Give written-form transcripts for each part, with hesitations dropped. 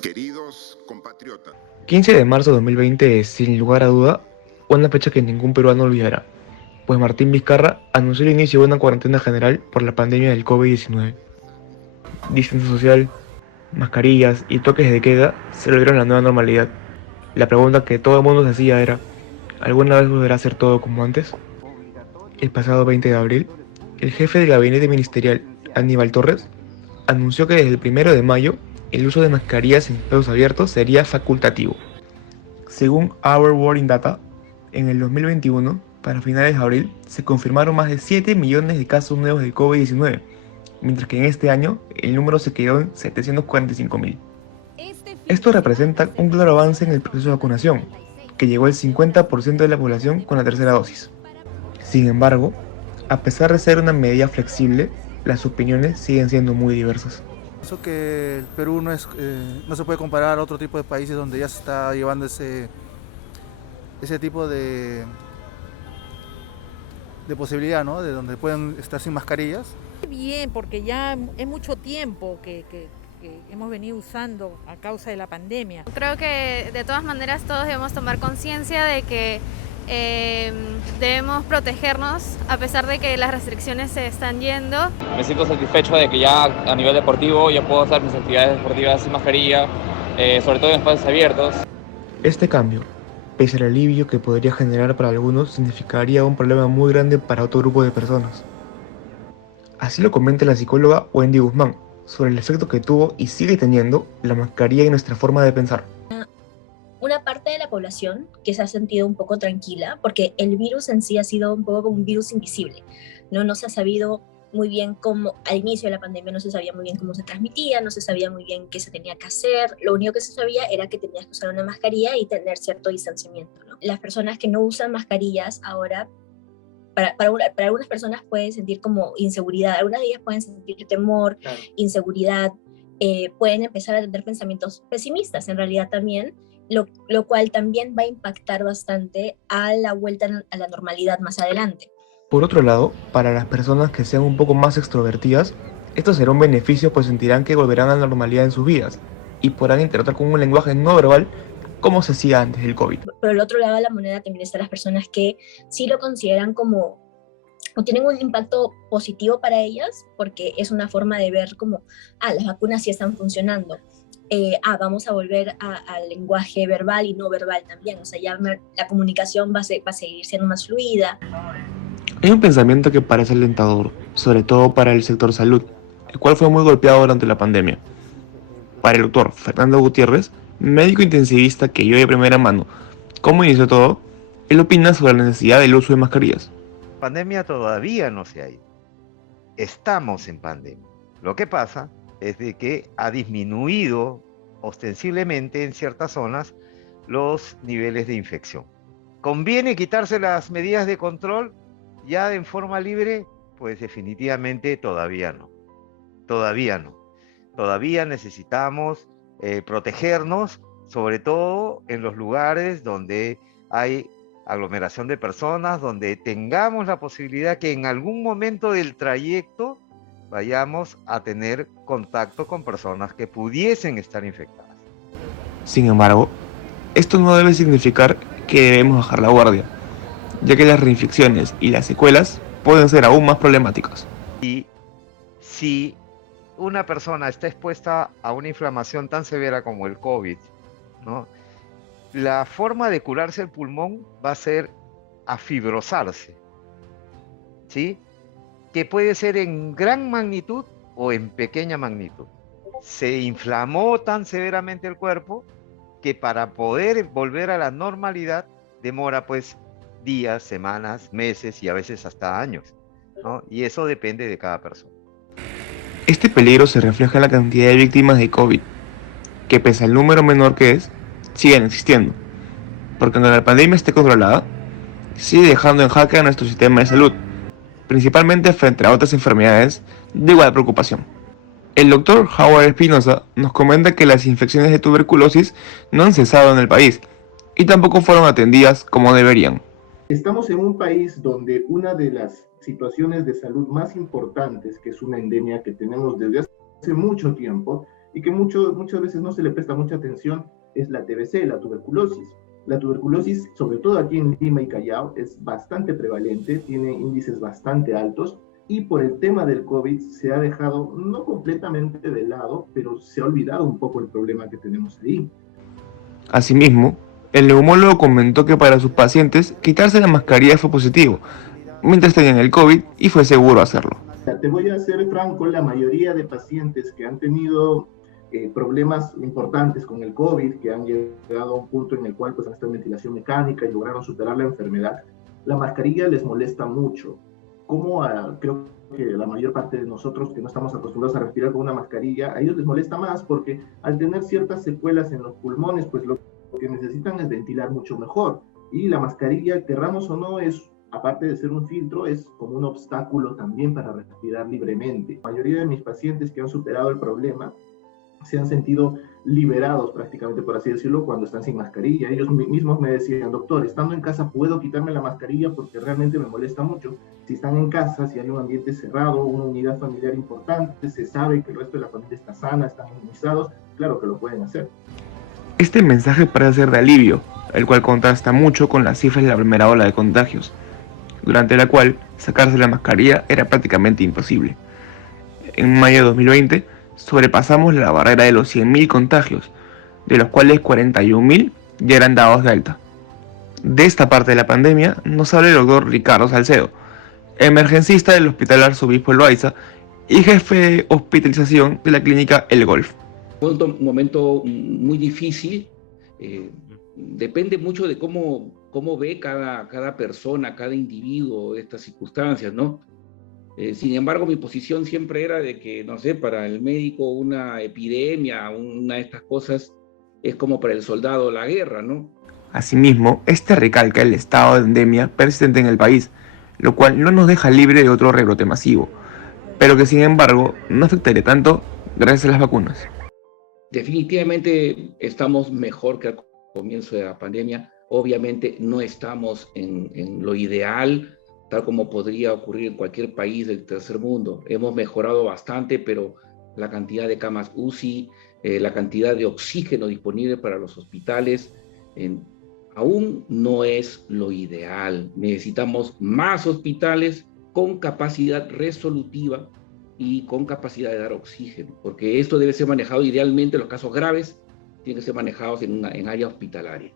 Queridos compatriotas, 15 de marzo de 2020 es, sin lugar a duda, una fecha que ningún peruano olvidará, pues Martín Vizcarra anunció el inicio de una cuarentena general por la pandemia del COVID-19. Distancia social, mascarillas y toques de queda se volvieron la nueva normalidad. La pregunta que todo el mundo se hacía era, ¿alguna vez volverá a ser todo como antes? El pasado 20 de abril, el jefe del gabinete ministerial, Aníbal Torres, anunció que desde el 1 de mayo el uso de mascarillas en espacios abiertos sería facultativo. Según Our World in Data, en el 2021, para finales de abril, se confirmaron más de 7 millones de casos nuevos de COVID-19, mientras que en este año el número se quedó en 745.000. Esto representa un claro avance en el proceso de vacunación, que llegó al 50% de la población con la tercera dosis. Sin embargo, a pesar de ser una medida flexible, las opiniones siguen siendo muy diversas. Pienso que el Perú no se puede comparar a otro tipo de países donde ya se está llevando ese tipo de posibilidad, ¿no? De donde pueden estar sin mascarillas. Bien, porque ya es mucho tiempo que hemos venido usando a causa de la pandemia. Creo que de todas maneras todos debemos tomar conciencia de que debemos protegernos a pesar de que las restricciones se están yendo. Me siento satisfecho de que ya a nivel deportivo ya puedo hacer mis actividades deportivas sin mascarilla, sobre todo en espacios abiertos. Este cambio, pese al alivio que podría generar para algunos, significaría un problema muy grande para otro grupo de personas. Así lo comenta la psicóloga Wendy Guzmán sobre el efecto que tuvo y sigue teniendo la mascarilla en nuestra forma de pensar. Una parte de la población que se ha sentido un poco tranquila, porque el virus en sí ha sido un poco como un virus invisible, ¿no? No se ha sabido muy bien cómo, al inicio de la pandemia no se sabía muy bien cómo se transmitía, no se sabía muy bien qué se tenía que hacer, lo único que se sabía era que tenías que usar una mascarilla y tener cierto distanciamiento, ¿no? Las personas que no usan mascarillas ahora, para algunas personas pueden sentir como inseguridad, algunas de ellas pueden sentir temor, claro, inseguridad, pueden empezar a tener pensamientos pesimistas en realidad también, lo cual también va a impactar bastante a la vuelta a la normalidad más adelante. Por otro lado, para las personas que sean un poco más extrovertidas, esto será un beneficio pues sentirán que volverán a la normalidad en sus vidas y podrán interactuar con un lenguaje no verbal como se hacía antes del COVID. Pero el otro lado de la moneda también están las personas que sí lo consideran como o tienen un impacto positivo para ellas porque es una forma de ver como, las vacunas sí están funcionando. Vamos a volver al lenguaje verbal y no verbal también, o sea, ya la comunicación va a seguir siendo más fluida. Hay un pensamiento que parece alentador, sobre todo para el sector salud, el cual fue muy golpeado durante la pandemia. Para el doctor Fernando Gutiérrez, médico intensivista que yo de primera mano cómo inició todo, él opina sobre la necesidad del uso de mascarillas. La pandemia todavía no se ha ido. Estamos en pandemia. Lo que pasa es de que ha disminuido ostensiblemente en ciertas zonas los niveles de infección. ¿Conviene quitarse las medidas de control ya en forma libre? Pues definitivamente todavía no. Todavía no. Todavía necesitamos protegernos, sobre todo en los lugares donde hay aglomeración de personas, donde tengamos la posibilidad que en algún momento del trayecto vayamos a tener contacto con personas que pudiesen estar infectadas. Sin embargo, esto no debe significar que debemos bajar la guardia, ya que las reinfecciones y las secuelas pueden ser aún más problemáticas. Y si una persona está expuesta a una inflamación tan severa como el COVID, ¿no?, la forma de curarse el pulmón va a ser afibrosarse, ¿sí?, que puede ser en gran magnitud o en pequeña magnitud. Se inflamó tan severamente el cuerpo que para poder volver a la normalidad demora pues días, semanas, meses y a veces hasta años, ¿no? Y eso depende de cada persona. Este peligro se refleja en la cantidad de víctimas de COVID, que pese al número menor que es, siguen existiendo, porque aunque la pandemia esté controlada, sigue dejando en jaque a nuestro sistema de salud, principalmente frente a otras enfermedades de igual preocupación. El doctor Howard Espinosa nos comenta que las infecciones de tuberculosis no han cesado en el país y tampoco fueron atendidas como deberían. Estamos en un país donde una de las situaciones de salud más importantes, que es una endemia que tenemos desde hace mucho tiempo, y que muchas veces no se le presta mucha atención, es la TBC, la tuberculosis. La tuberculosis, sobre todo aquí en Lima y Callao, es bastante prevalente, tiene índices bastante altos, y por el tema del COVID se ha dejado, no completamente de lado, pero se ha olvidado un poco el problema que tenemos ahí. Asimismo, el neumólogo comentó que para sus pacientes quitarse la mascarilla fue positivo, mientras tenían el COVID y fue seguro hacerlo. Te voy a ser franco, la mayoría de pacientes que han tenido problemas importantes con el COVID, que han llegado a un punto en el cual pues, han estado en ventilación mecánica y lograron superar la enfermedad, la mascarilla les molesta mucho. Creo que la mayor parte de nosotros que no estamos acostumbrados a respirar con una mascarilla, a ellos les molesta más porque al tener ciertas secuelas en los pulmones, pues lo que necesitan es ventilar mucho mejor. Y la mascarilla, querramos o no, aparte de ser un filtro, es como un obstáculo también para respirar libremente. La mayoría de mis pacientes que han superado el problema se han sentido liberados prácticamente, por así decirlo, cuando están sin mascarilla. Ellos mismos me decían, doctor, estando en casa puedo quitarme la mascarilla porque realmente me molesta mucho. Si están en casa, si hay un ambiente cerrado, una unidad familiar importante, se sabe que el resto de la familia está sana, están inmunizados, claro que lo pueden hacer. Este mensaje parece ser de alivio, el cual contrasta mucho con las cifras de la primera ola de contagios, durante la cual sacarse la mascarilla era prácticamente imposible. En mayo de 2020, sobrepasamos la barrera de los 100.000 contagios, de los cuales 41.000 ya eran dados de alta. De esta parte de la pandemia nos habla el doctor Ricardo Salcedo, emergencista del Hospital Arzobispo Loaiza y jefe de hospitalización de la clínica El Golf. Fue un momento muy difícil, depende mucho de cómo ve cada persona, cada individuo estas circunstancias, ¿no? Sin embargo, mi posición siempre era de que, no sé, para el médico una epidemia, una de estas cosas, es como para el soldado la guerra, ¿no? Asimismo, este recalca el estado de endemia persistente en el país, lo cual no nos deja libre de otro rebrote masivo, pero que sin embargo no afectaría tanto gracias a las vacunas. Definitivamente estamos mejor que al comienzo de la pandemia. Obviamente no estamos en lo ideal, tal como podría ocurrir en cualquier país del tercer mundo. Hemos mejorado bastante, pero la cantidad de camas UCI, la cantidad de oxígeno disponible para los hospitales, aún no es lo ideal. Necesitamos más hospitales con capacidad resolutiva y con capacidad de dar oxígeno, porque esto debe ser manejado idealmente, los casos graves tienen que ser manejados en área hospitalaria.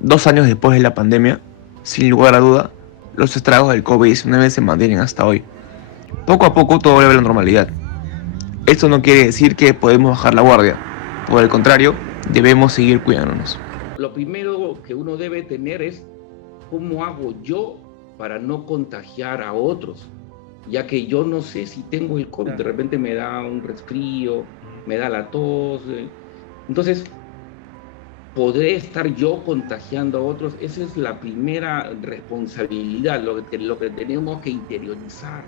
2 años después de la pandemia, sin lugar a duda, los estragos del COVID-19 se mantienen hasta hoy. Poco a poco todo vuelve a la normalidad. Esto no quiere decir que podemos bajar la guardia. Por el contrario, debemos seguir cuidándonos. Lo primero que uno debe tener es cómo hago yo para no contagiar a otros, ya que yo no sé si tengo el COVID, de repente me da un resfrío, me da la tos, entonces ¿podré estar yo contagiando a otros? Esa es la primera responsabilidad, lo que tenemos que interiorizar.